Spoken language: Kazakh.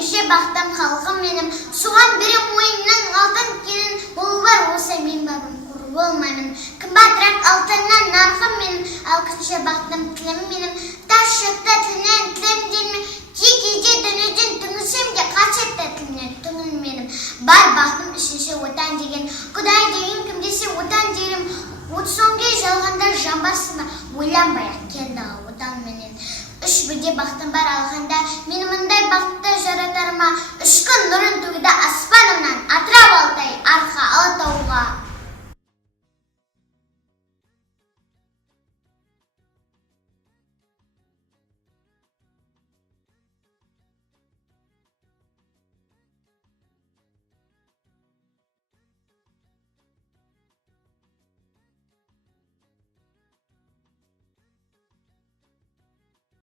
беше бақтым халқым менің, суған берем ойымның алтын кенін, бұл бар осы мен бабым құр болмаймын. Қымбатырақ алтыннан нарқым менің, алқыншы бақтым тілім менің, тас шықты тілінен тілім деймін, кейде дүниеден түңілсем де қашетті тілінен түңіл менің. Бар бақтым үшінші отан деген, Құдай деген кім десе отан дерім, от соңге жалғанда жамбарсың ба, ойланбай-ақ келді отан менен. Үш бірде бақтым бар алғанда, мені мұндай бақытты жаратарыма, үш күн нұрын төгеді